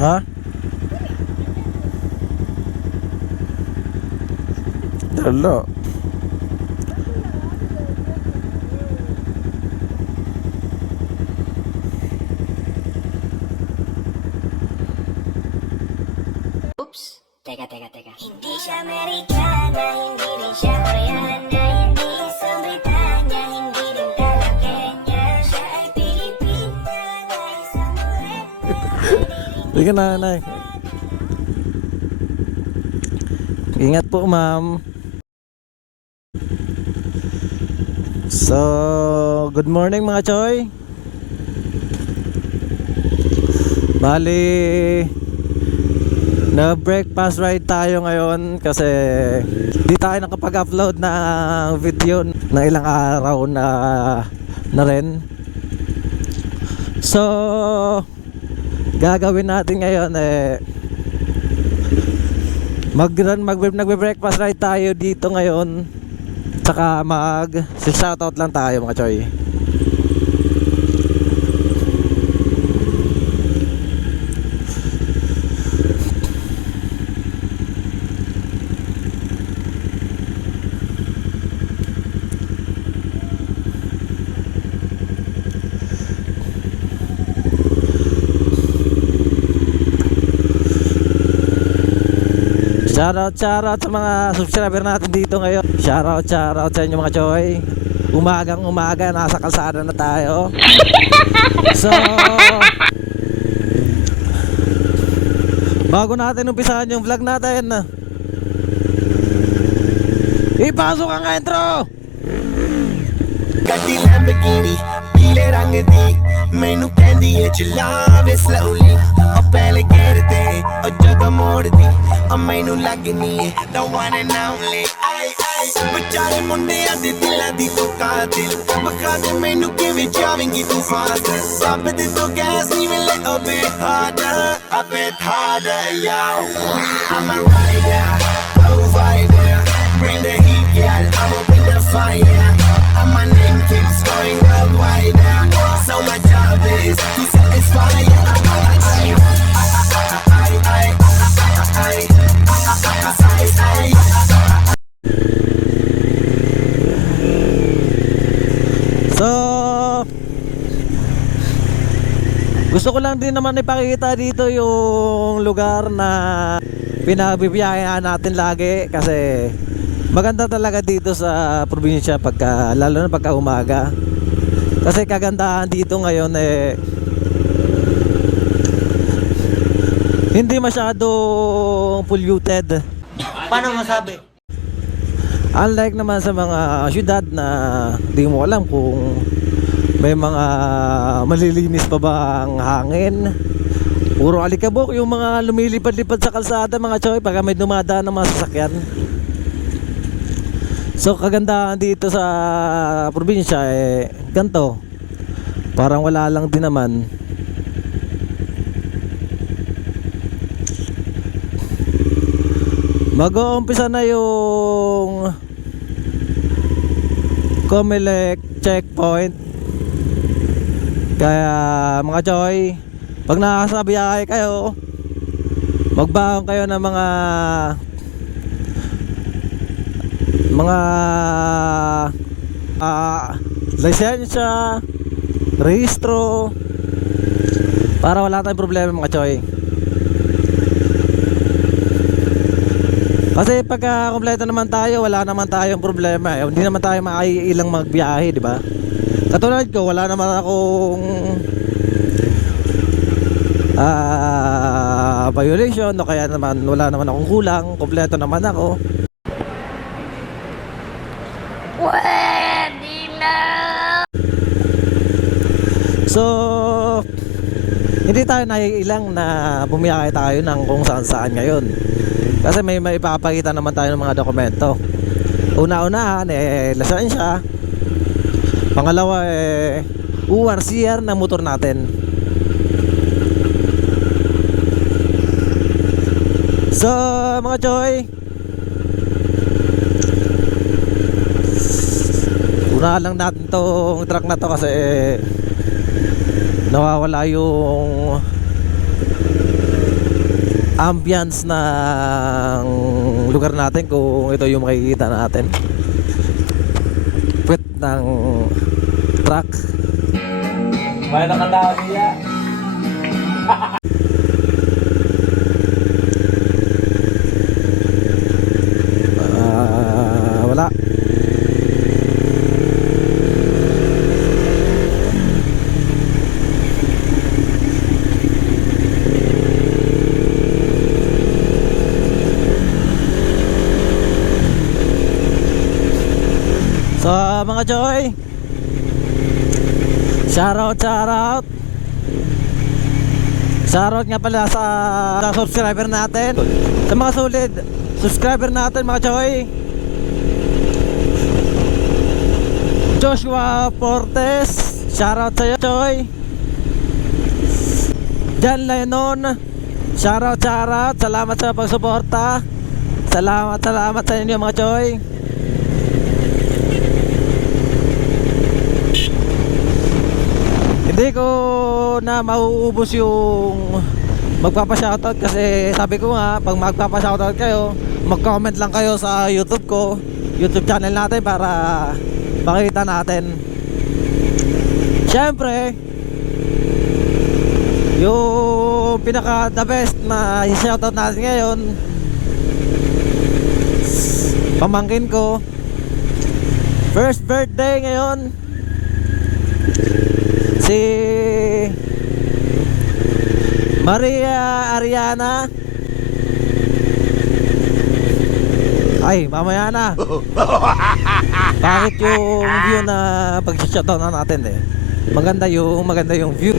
Ha? Dalo. Oops, teka. Hindi siya Amerikana, hindi rin siya Koreana, hindi isang Britanya, hindi rin taga Kenya. Siya ay Pilipina na isang morena. Sige na, nay. Ingat po, ma'am. So, good morning mga choy. Bali, na-breakfast ride tayo ngayon kasi di tayo nakapag-upload ng video ng ilang araw na rin. So, gagawin natin ngayon magbe-breakfast ride tayo dito ngayon. Tsaka shoutout lang tayo mga choy. Shoutout sa mga subscriber natin dito ngayon. Shoutout sa inyo mga choy. Umaga nasa kalsada na tayo. So, bago natin umpisahan yung vlog natin, ipasok ang intro. ਗੱਡੀ ਲੈਂਬਰਗਿਨੀ ਪੀਲੇ ਰੰਗ ਦੀ ਮੈਨੂੰ ਕਹਿੰਦੀ ਏ ਚਲਾਵੇ ਸਲੋਲੀ ਉਹ ਪਹਿਲੇ ਗੇਰ ਤੇ ਉਹ ਜਦੋਂ ਮੋੜਦੀ ਉਹ ਮੈਨੂੰ ਲੱਗਨੀ ਏ the one and only ਵਿਚਾਰੇ ਮੁੰਡਿਆਂ ਦੇ ਦਿਲਾਂ ਦੀ ਤੂੰ ਕਾਤਿਲ ਬਖਾ ਦੇ ਮੈਨੂੰ ਕਿਵੇਂ ਜਾਵੇਂਗੀ ਤੂੰ ਫਾਸਟ ਰੱਬ ਦੇ ਤੋਂ ਗੈਸ ਨਹੀਂ ਮਿਲੇ a bit harder yo I'm a rider provider bring the heat girl I'ma bring the fire and my name keeps going worldwide. So my job is to satisfy. So, gusto ko lang din naman ipakita dito yung lugar na pinabibiyahan natin lagi kasi maganda talaga dito sa probinsya lalo na pagka umaga. Kasi kagandahan dito ngayon hindi masyadong polluted. Paano masabi? Unlike naman sa mga syudad na di mo alam kung may mga malilinis pa ba ang hangin. Puro alikabok yung mga lumilipad-lipad sa kalsada mga choy pagka may dumadaan ng mga sasakyan. So kagandahan dito sa probinsya ganito. Parang wala lang din naman. Mag-uumpisa na yung Comelec checkpoint. Kaya mga choy, pag nakasabiyahe kayo, magbaon kayo ng mga lisensya, rehistro, para wala tayong problema mga choy. Kasi pagka kompleto naman tayo, wala naman tayong problema hindi naman tayo makaiilang magbiyahe, di ba? Katulad ko, wala naman akong violation o kaya naman wala naman akong kulang, kompleto naman ako. Pwede na! So, hindi tayo naiilang na bumiyahe tayo ng kung saan ngayon. Kasi may maipapakita naman tayo ng mga dokumento. Una-unahan, lisensya. Pangalawa, URCR na motor natin. So, mga choy, unahan lang natin tong truck na to kasi nawawala yung ambience ng lugar natin kung ito yung makikita natin. Puwet ng truck. May nakatabi ya. Wala. So mga Joy, shoutout nga pala sa subscriber natin, sa mga solid subscriber natin mga Joy. Joshua Fortes, shoutout sa'yo Joy. Jan Lenon, shoutout, salamat sa pagsuporta. Salamat sa inyo mga Joy. Hindi ko na mauubos yung magpapa-shoutout kasi sabi ko nga, pag magpapa-shoutout kayo, mag-comment lang kayo sa YouTube ko, YouTube channel natin para makita natin. Siyempre, yung pinaka the best na shoutout natin ngayon, pamangkin ko, first birthday ngayon, si Maria Ariana. Ay, mamaya na. Bakit yung view na pag-shoutout na natin eh? Maganda yung view.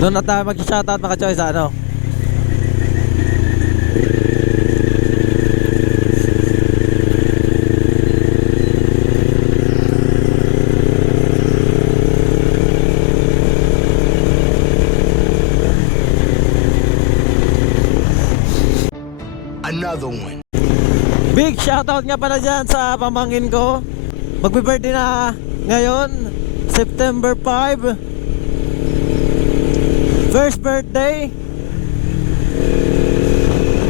Doon na tayo mag-shoutout mga Choy sa ano. Another one. Big shoutout nga pala dyan sa pamangkin ko. Magbe-birthday na ngayon, September 5. First birthday,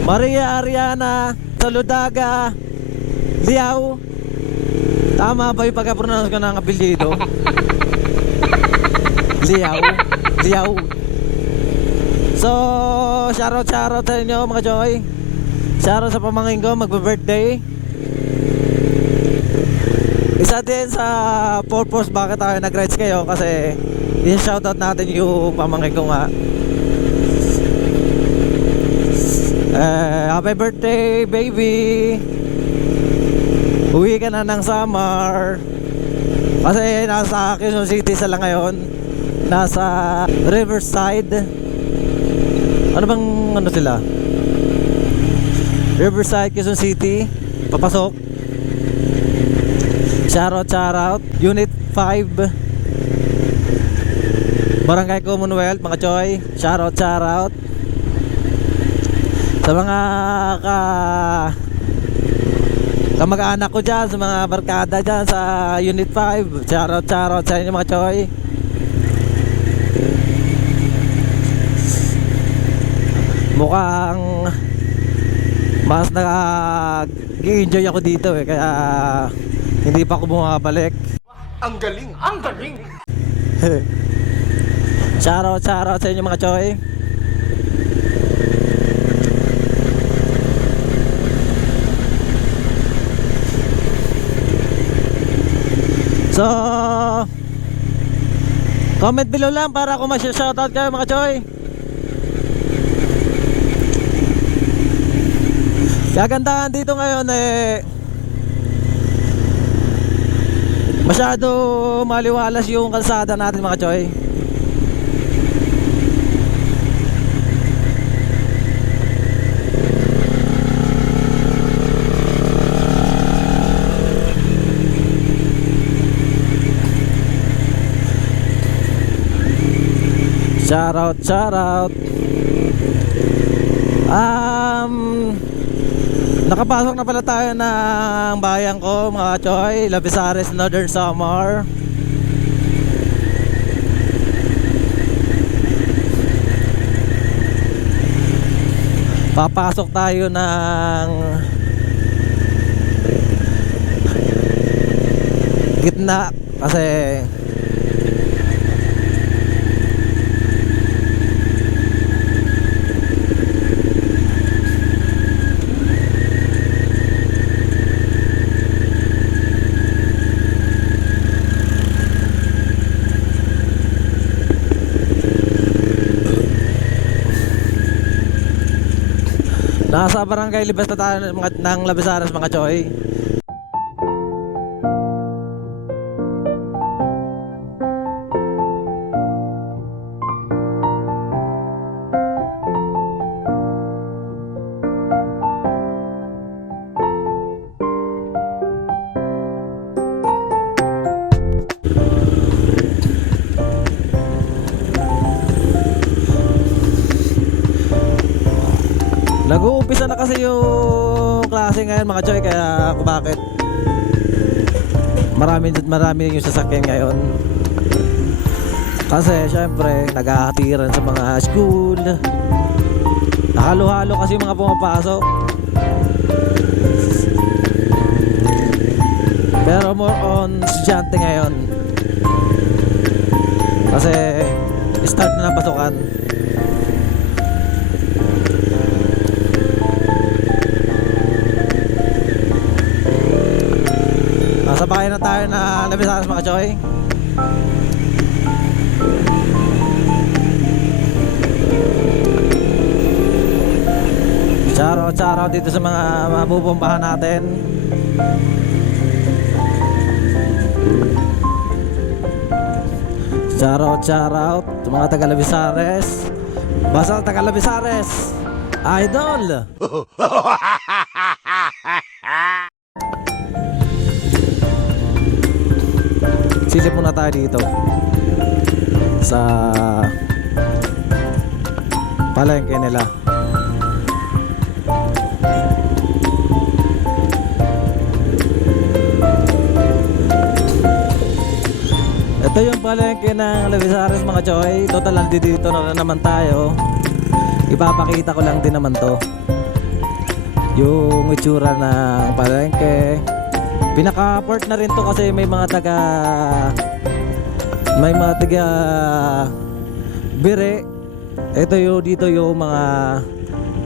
Maria Ariana Saludaga Liao. Tama ba yung pagka-pronounce ko ng apelyido? Liao. So, shoutout sa inyo mga Joy. Shoutout sa pamangkin ko, magbe-birthday. Isa din sa purpose bakit tayo nag-rides kayo kasi i-shoutout natin yung pamangkin ko nga. Happy birthday baby. Uwi ka na ng summer. Kasi nasa Quezon City sila ngayon. Nasa Riverside. Ano bang ano sila? Riverside, Quezon City. Papasok. Shoutout Unit 5 Barangay Commonwealth mga Choy. Shoutout sa mga kamag-anak ko dyan, sa mga barkada dyan sa Unit 5. Shoutout sa inyo mga Choy. Mukhang mas nag-enjoy ako dito eh, kaya hindi pa ako bumabalik. Ang galing. Shoutout sa inyo mga Choy. So, comment below lang para kung mag-shoutout kayo mga Choy. Kagandahan dito ngayon eh, masyado maliwalas yung kalsada natin mga Choy. Shoutout. Nakapasok na pala tayo ng bayan ko mga Choy, Labisares, Northern Samar. Papasok tayo ng gitna kasi nasa barangay Libas na tayo ng Labesares mga choy. Nag-uumpisa na kasi yung klase ngayon mga choy, kaya kung bakit marami yung sasakyan ngayon. Kasi syempre naghahatiran sa mga school, halo-halo kasi yung mga pumapasok. Pero more on estudyante ngayon kasi start na ng pasukan. Sabay na tayo na Labesares mga choy. Shoutout dito sa mga mabubombahan natin. Shoutout sa mga taga Labesares. Basta taga Labesares idol. Silip muna tayo dito sa palengke nila. Ito yung palengke ng Labesares mga choy. Total dito na naman tayo. Ipapakita ko lang din naman to, yung itsura ng palengke. Pinaka-port na rin to kasi may mga taga Bire. Ito yung dito yung mga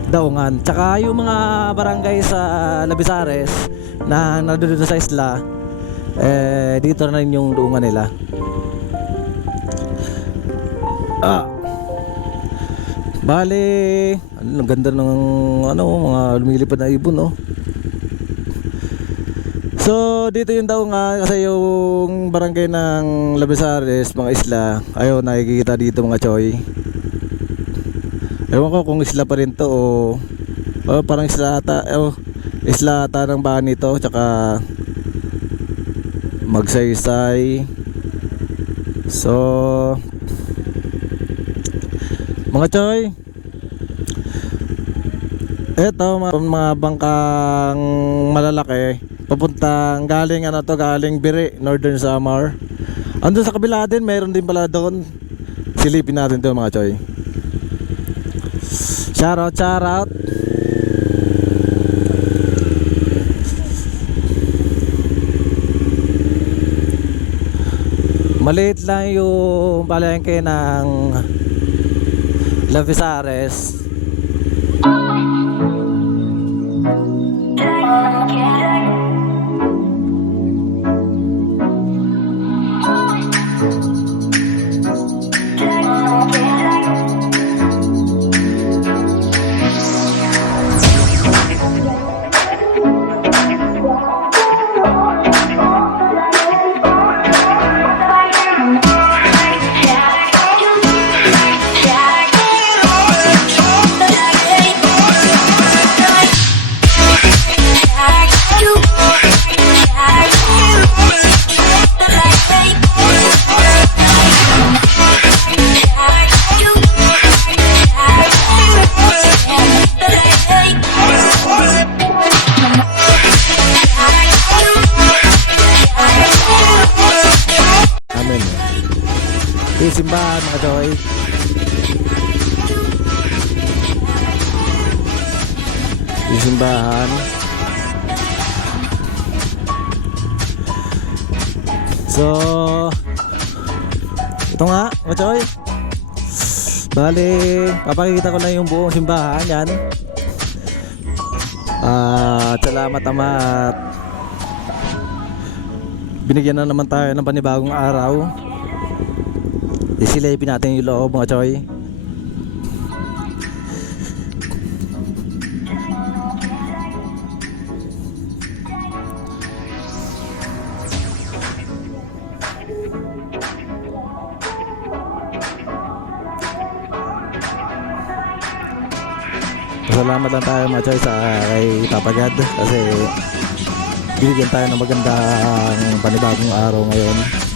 daungan. Tsaka yung mga barangay sa Labesares na nandoon sa isla, dito na rin yung daungan nila. Bale, ang ganda ng mga lumilipad na ibon, no? So dito yung daungan kasi yung barangay ng Labesares, mga isla, ayaw nakikita dito mga choy. Ewan ko kung isla pa rin to o parang isla ata ng Bani to, tsaka Magsaysay. So mga choy, eto mga bangkang malalaki papuntang galing galing Bire, Northern Samar. Andun sa kabila din, mayroon din pala doon. Silipin natin to mga choy. Shoutout. Maliit lang yung palengke ng Labesares. Simbahan mga choy. yung simbahan. So ito nga, Machoy. Bali, papakikita ko na yung buong simbahan yan. At salamat Ama at binigyan na naman tayo ng panibagong araw. Isilipin natin yung loob, mga Choy. Salamat lang tayo, mga Choy, sa kay Papagad kasi binigyan tayo ng magandang panibagong araw ngayon.